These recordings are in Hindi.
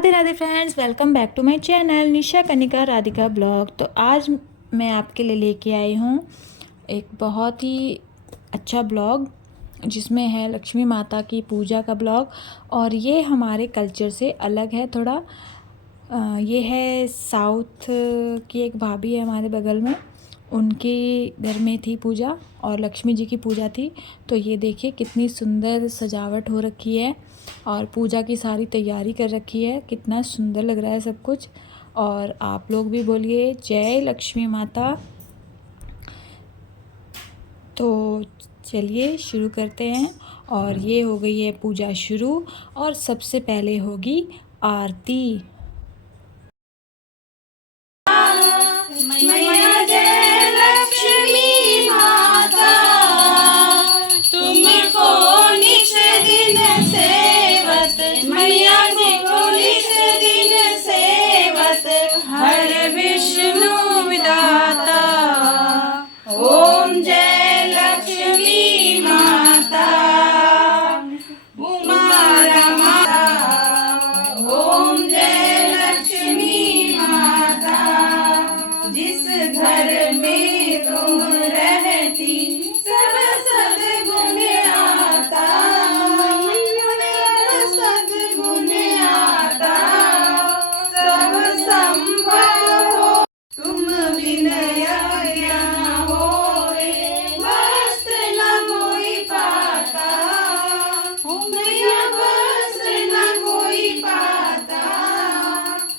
Radhe Radhe friends, welcome back to my channel Nisha Kanika Radhika blog. तो आज मैं आपके लिए लेके आई हूँ एक बहुत ही अच्छा ब्लॉग जिसमें है लक्ष्मी माता की पूजा का ब्लॉग। और ये हमारे कल्चर से अलग है थोड़ा। ये है साउथ की एक भाभी है हमारे बगल में, उनके घर में थी पूजा और लक्ष्मी जी की पूजा थी। तो ये देखिए कितनी सुंदर सजावट हो रखी है और पूजा की सारी तैयारी कर रखी है। कितना सुंदर लग रहा है सब कुछ। और आप लोग भी बोलिए जय लक्ष्मी माता। तो चलिए शुरू करते हैं। और ये हो गई है पूजा शुरू और सबसे पहले होगी आरती। मैया जय लक्ष्मी माता, तुमको निश दिन सेवत, मैया जी को निश दिन सेवत, हर विष्णु विधाता। ओम जय लक्ष्मी माता, उमा माता। ओम जय लक्ष्मी माता, जिस घर में तुम रहती सब सद्गुण आता, सद्गुण आता, सब संभव हो तुम विनय ज्ञान होए, वस्त्र न कोई पाता, मैया वस्त्र न कोई पाता,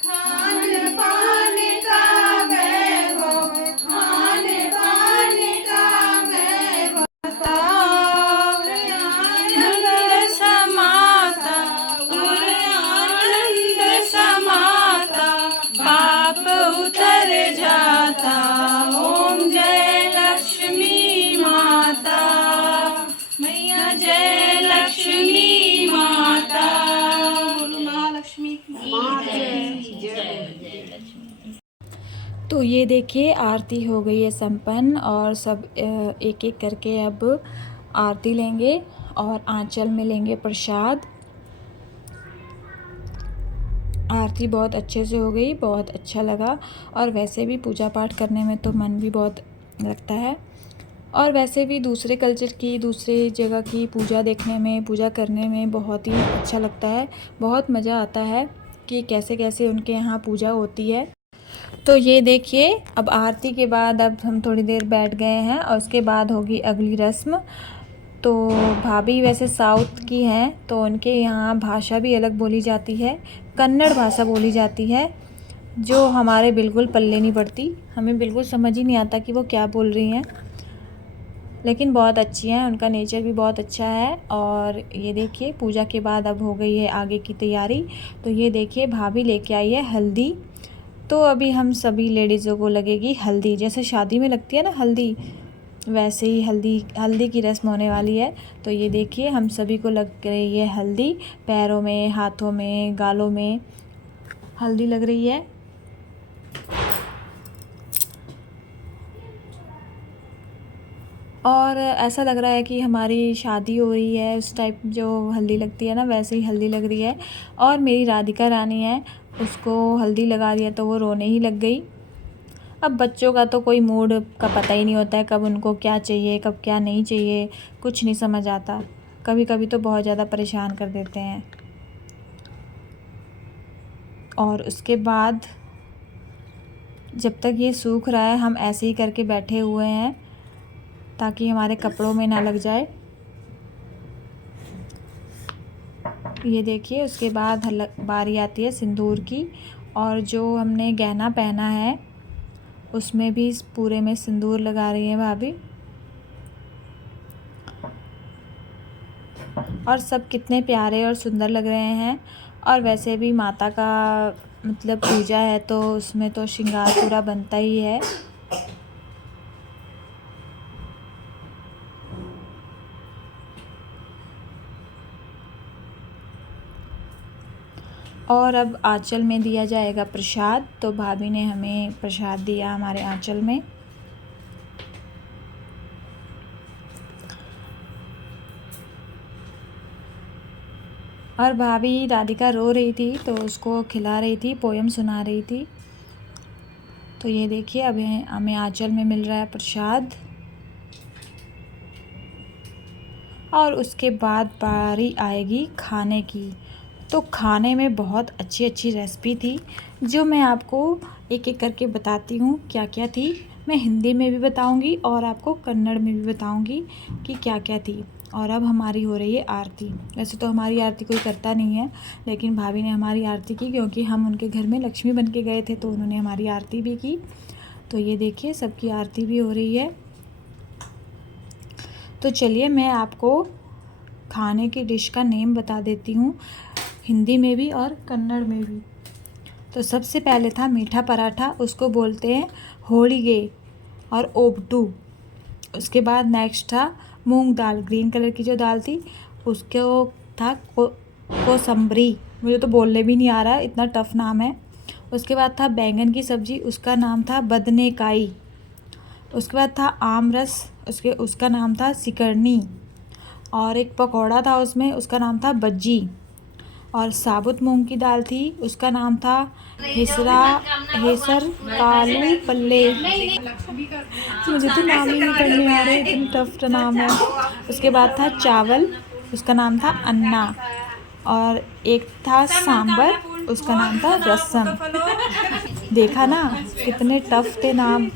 खान पान का वैभव, खान पान का वैभव, आनंद समाता, और आनंद समाता, पाप उतर जाता। ओम जय लक्ष्मी माता, मैया जय लक्ष्मी माता, महालक्ष्मी तो ये देखिए आरती हो गई है संपन्न और सब एक एक करके अब आरती लेंगे और आंचल में लेंगे प्रसाद। आरती बहुत अच्छे से हो गई, बहुत अच्छा लगा। और वैसे भी पूजा पाठ करने में तो मन भी बहुत लगता है। और वैसे भी दूसरे कल्चर की, दूसरे जगह की पूजा देखने में, पूजा करने में बहुत ही अच्छा लगता है। बहुत मज़ा आता है कि कैसे कैसे उनके यहाँ पूजा होती है। तो ये देखिए अब आरती के बाद अब हम थोड़ी देर बैठ गए हैं और उसके बाद होगी अगली रस्म। तो भाभी वैसे साउथ की हैं तो उनके यहाँ भाषा भी अलग बोली जाती है, कन्नड़ भाषा बोली जाती है जो हमारे बिल्कुल पल्ले नहीं पड़ती। हमें बिल्कुल समझ ही नहीं आता कि वो क्या बोल रही हैं, लेकिन बहुत अच्छी हैं, उनका नेचर भी बहुत अच्छा है। और ये देखिए पूजा के बाद अब हो गई है आगे की तैयारी। तो ये देखिए भाभी लेके आई है हल्दी। तो अभी हम सभी लेडीज़ों को लगेगी हल्दी, जैसे शादी में लगती है ना हल्दी, वैसे ही हल्दी की रस्म होने वाली है। तो ये देखिए हम सभी को लग रही है हल्दी, पैरों में, हाथों में, गालों में हल्दी लग रही है। और ऐसा लग रहा है कि हमारी शादी हो रही है, उस टाइप जो हल्दी लगती है ना वैसे ही हल्दी लग रही है। और मेरी राधिका रानी है, उसको हल्दी लगा दिया तो वो रोने ही लग गई। अब बच्चों का तो कोई मूड का पता ही नहीं होता है, कब उनको क्या चाहिए कब क्या नहीं चाहिए, कुछ नहीं समझ आता। कभी कभी तो बहुत ज़्यादा परेशान कर देते हैं। और उसके बाद जब तक ये सूख रहा है हम ऐसे ही करके बैठे हुए हैं ताकि हमारे कपड़ों में ना लग जाए। ये देखिए उसके बाद बारी आती है सिंदूर की। और जो हमने गहना पहना है उसमें भी इस पूरे में सिंदूर लगा रही है भाभी। और सब कितने प्यारे और सुंदर लग रहे हैं। और वैसे भी माता का मतलब पूजा है तो उसमें तो श्रृंगार पूरा बनता ही है। और अब आंचल में दिया जाएगा प्रसाद। तो भाभी ने हमें प्रसाद दिया हमारे आंचल में। और भाभी राधिका रो रही थी तो उसको खिला रही थी, पोयम सुना रही थी। तो ये देखिए अभी हमें आंचल में मिल रहा है प्रसाद। और उसके बाद बारी आएगी खाने की। तो खाने में बहुत अच्छी अच्छी रेसिपी थी जो मैं आपको एक एक करके बताती हूँ क्या क्या थी। मैं हिंदी में भी बताऊँगी और आपको कन्नड़ में भी बताऊँगी कि क्या क्या थी। और अब हमारी हो रही है आरती। वैसे तो हमारी आरती कोई करता नहीं है, लेकिन भाभी ने हमारी आरती की क्योंकि हम उनके घर में लक्ष्मी बन के गए थे, तो उन्होंने हमारी आरती भी की। तो ये देखिए सबकी आरती भी हो रही है। तो चलिए मैं आपको खाने की डिश का नेम बता देती हूँ, हिंदी में भी और कन्नड़ में भी। तो सबसे पहले था मीठा पराठा, उसको बोलते हैं होळिगे और ओबटू। उसके बाद नेक्स्ट था मूंग दाल, ग्रीन कलर की जो दाल थी उसको था कोसंबरी। मुझे तो बोलने भी नहीं आ रहा है, इतना टफ नाम है। उसके बाद था बैंगन की सब्ज़ी, उसका नाम था बदनेकाई। उसके बाद था आम रस, उसका नाम था सिकरनी। और एक पकौड़ा था उसमें, उसका नाम था बज्जी। और साबुत मूंग की दाल थी, उसका नाम था हेसर कालू पल्ले। मुझे तो नाम ही नहीं पढ़ने आ रहे, इतनी टफ नाम है। उसके बाद था चावल, उसका नाम था अन्ना। और एक था सांबर, उसका नाम था रसम। देखा ना कितने टफ थे नाम।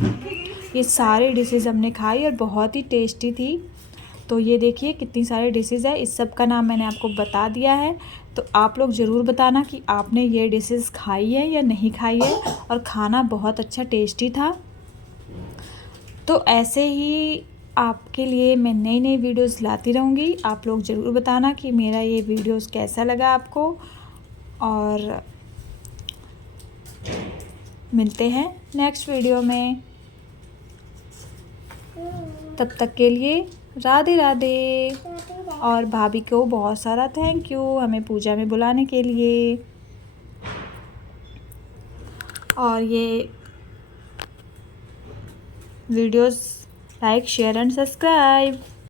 ये सारी डिशेज़ हमने खाई और बहुत ही टेस्टी थी। तो ये देखिए कितनी सारी डिशेज़ है, इस सब का नाम मैंने आपको बता दिया है। तो आप लोग ज़रूर बताना कि आपने ये डिशेज़ खाई है या नहीं खाई है। और खाना बहुत अच्छा टेस्टी था। तो ऐसे ही आपके लिए मैं नई नई वीडियोस लाती रहूँगी। आप लोग ज़रूर बताना कि मेरा ये वीडियोस कैसा लगा आपको। और मिलते हैं नेक्स्ट वीडियो में, तब तक के लिए राधे राधे। और भाभी को बहुत सारा थैंक यू हमें पूजा में बुलाने के लिए। और ये videos like share and subscribe.